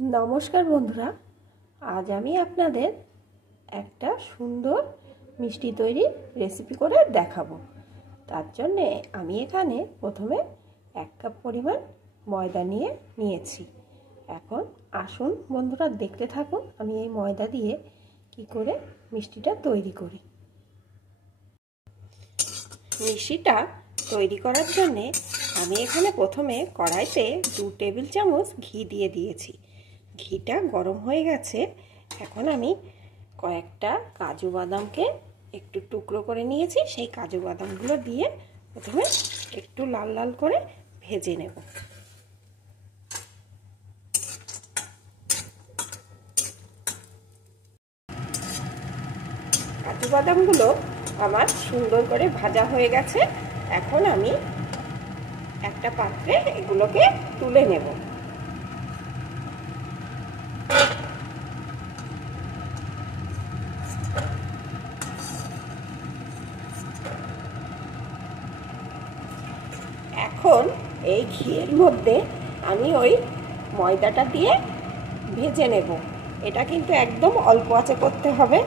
নমস্কার বন্ধুরা, আজ আমি আপনাদের একটা সুন্দর মিষ্টি তৈরির রেসিপি করে দেখাবো। তার জন্যে আমি এখানে প্রথমে 1 কাপ পরিমাণ ময়দা নিয়েছি। এখন আসুন বন্ধুরা, দেখতে থাকুন আমি এই ময়দা দিয়ে কি করে মিষ্টিটা তৈরি করি। মিষ্টিটা তৈরি করার জন্যে আমি এখানে প্রথমে কড়াইতে 2 টেবিল চামচ ঘি দিয়ে দিয়েছি। ঘিটা গরম হয়ে গেছে। এখন আমি কয়েকটা কাজু বাদামকে একটু টুকরো করে নিয়েছি। সেই কাজু বাদামগুলো দিয়ে প্রথমে একটু লাল লাল করে ভেজে নেব। কাজু বাদামগুলো আমার সুন্দর করে ভাজা হয়ে গেছে। এখন আমি একটা পাত্রে এগুলোকে তুলে নেব। এখন এই ঘিয়ের মধ্যে আমি ওই ময়দাটা দিয়ে ভেজে নেব। এটা কিন্তু একদম অল্প আঁচে করতে হবে।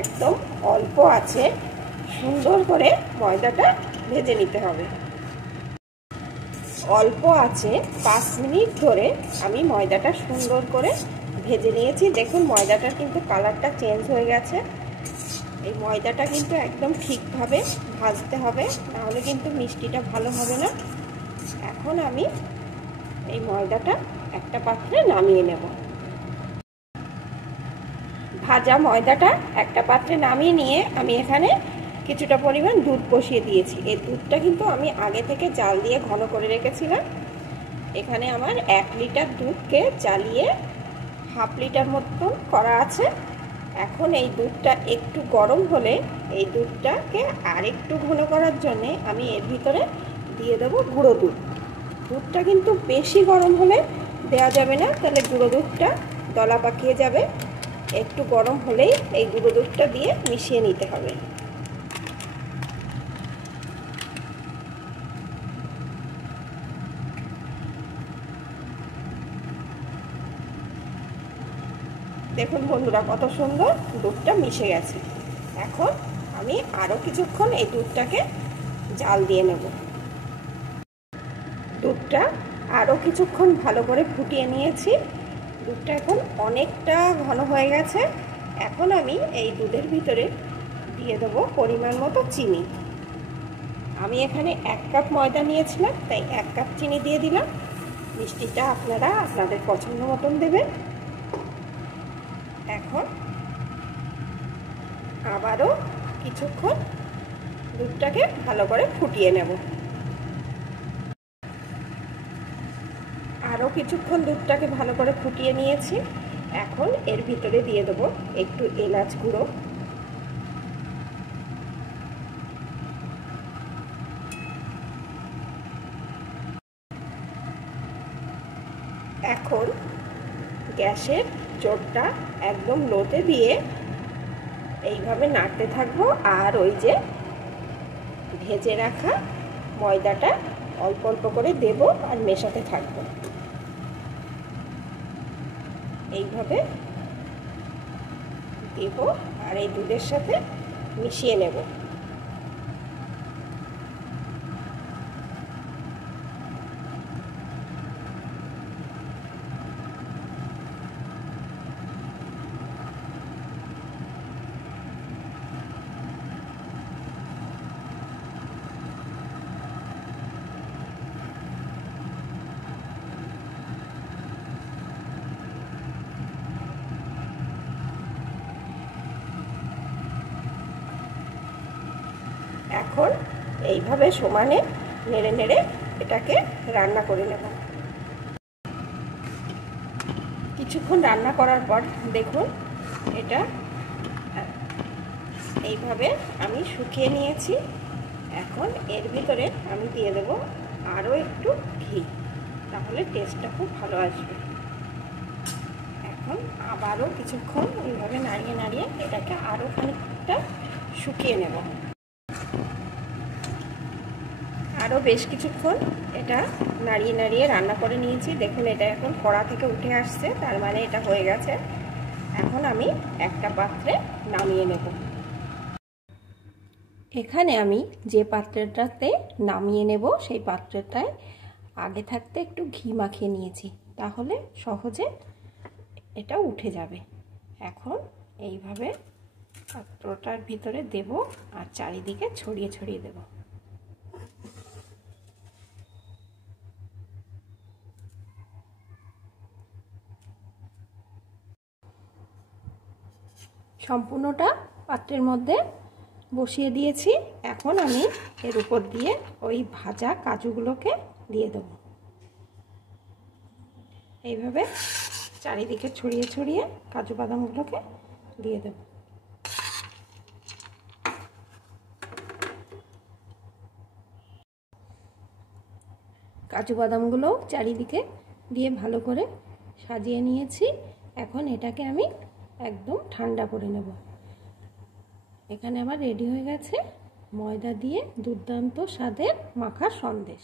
একদম অল্প আঁচে সুন্দর করে ময়দাটা ভেজে নিতে হবে। অল্প আঁচে 5 মিনিট ধরে আমি ময়দাটা সুন্দর করে ভেজে নিয়েছি। দেখুন ময়দাটার কিন্তু কালারটা চেঞ্জ হয়ে গেছে। এই ময়দাটা কিন্তু একদম ঠিকভাবে ভাজতে হবে, নাহলে কিন্তু মিষ্টিটা ভালো হবে না। এখন আমি এই ময়দাটা একটা পাত্রে নামিয়ে নেব। ভাজা ময়দাটা একটা পাত্রে নামিয়ে নিয়ে আমি এখানে কিছুটা পরিমাণ দুধ বসিয়ে দিয়েছি। এই দুধটা কিন্তু আমি আগে থেকে জাল দিয়ে ঘন করে রেখেছিলাম। এখানে আমার 1 লিটার দুধকে জ্বালিয়ে 1/2 লিটার মতো করা আছে। এখন এই দুধটা একটু গরম হলে এই দুধটাকে আর একটু ঘন করার জন্য আমি এর ভিতরে দিয়ে দেব গুঁড়ো দুধ। দুধটা কিন্তু বেশি গরম হলে দেওয়া যাবে না, তাহলে গুঁড়ো দুধটা দলা পাকিয়ে যাবে। একটু গরম হলেই এই গুঁড়ো দুধটা দিয়ে মিশিয়ে নিতে হবে। দেখুন বন্ধুরা, কত সুন্দর দুধটা মিশে গেছে। এখন আমি আরও কিছুক্ষণ এই দুধটাকে জাল দিয়ে নেব। দুধটা আরও কিছুক্ষণ ভালো করে ফুটিয়ে নিয়েছি। দুধটা এখন অনেকটা ঘন হয়ে গেছে। এখন আমি এই দুধের ভিতরে দিয়ে দেবো পরিমাণ মতো চিনি। আমি এখানে 1 কাপ ময়দা নিয়েছিলাম, তাই 1 কাপ চিনি দিয়ে দিলাম। মিষ্টিটা আপনারা আপনাদের পছন্দ মতন দেবেন। এখন আবারও কিছুক্ষণ দুধটাকে ভালো করে ফুটিয়ে নেব। আরও কিছুক্ষণ দুধটাকে ভালো করে ফুটিয়ে নিয়েছি। এখন এর ভিতরে দিয়ে দেবো একটু এলাচ গুঁড়ো, এখন গ্যাসের জোরটা একদম লোতে দিয়ে এইভাবে নাড়তে থাকবো। আর ওই যে ভেজে রাখা ময়দাটা অল্প অল্প করে দেব আর মেশাতে থাকবো। এইভাবে দেব আর এই দুধের সাথে মিশিয়ে নেব। এখন এইভাবে সমানে নেড়ে নেড়ে এটাকে রান্না করে নেব। কিছুক্ষণ রান্না করার পর দেখুন এটা এইভাবে আমি শুকিয়ে নিয়েছি। এখন এর ভিতরে আমি দিয়ে দেব আরও একটু ঘি, তাহলে টেস্টটা খুব ভালো আসবে। এখন আবারও কিছুক্ষণ এইভাবে নাড়িয়ে নাড়িয়ে এটাকে আরও খানিকটা শুকিয়ে নেব। আরও বেশ কিছুক্ষণ এটা নাড়িয়ে নাড়িয়ে রান্না করে নিয়েছি। দেখুন এটা এখন কড়া থেকে উঠে আসছে, তার মানে এটা হয়ে গেছে। এখন আমি একটা পাত্রে নামিয়ে নেব। এখানে আমি যে পাত্রটাতে নামিয়ে নেব সেই পাত্রটায় আগে থাকতে একটু ঘি মাখিয়ে নিয়েছি, তাহলে সহজে এটা উঠে যাবে। এখন এইভাবে পাত্রটার ভিতরে দেব আর চারিদিকে ছড়িয়ে ছড়িয়ে দেব। সম্পূর্ণটা পাত্রের মধ্যে বসিয়ে দিয়েছি। এখন আমি এর উপর দিয়ে ওই ভাজা কাজুগুলোকে দিয়ে দেব। এইভাবে চারিদিকে ছড়িয়ে ছড়িয়ে কাজু বাদামগুলোকে দিয়ে দেব। কাজু বাদামগুলো চারিদিকে দিয়ে ভালো করে সাজিয়ে নিয়েছি। এখন এটাকে আমি একদম ঠান্ডা করে নেব। এখানে আমার রেডি হয়ে গেছে ময়দা দিয়ে দুর্দান্ত স্বাদের মাখা সন্দেশ।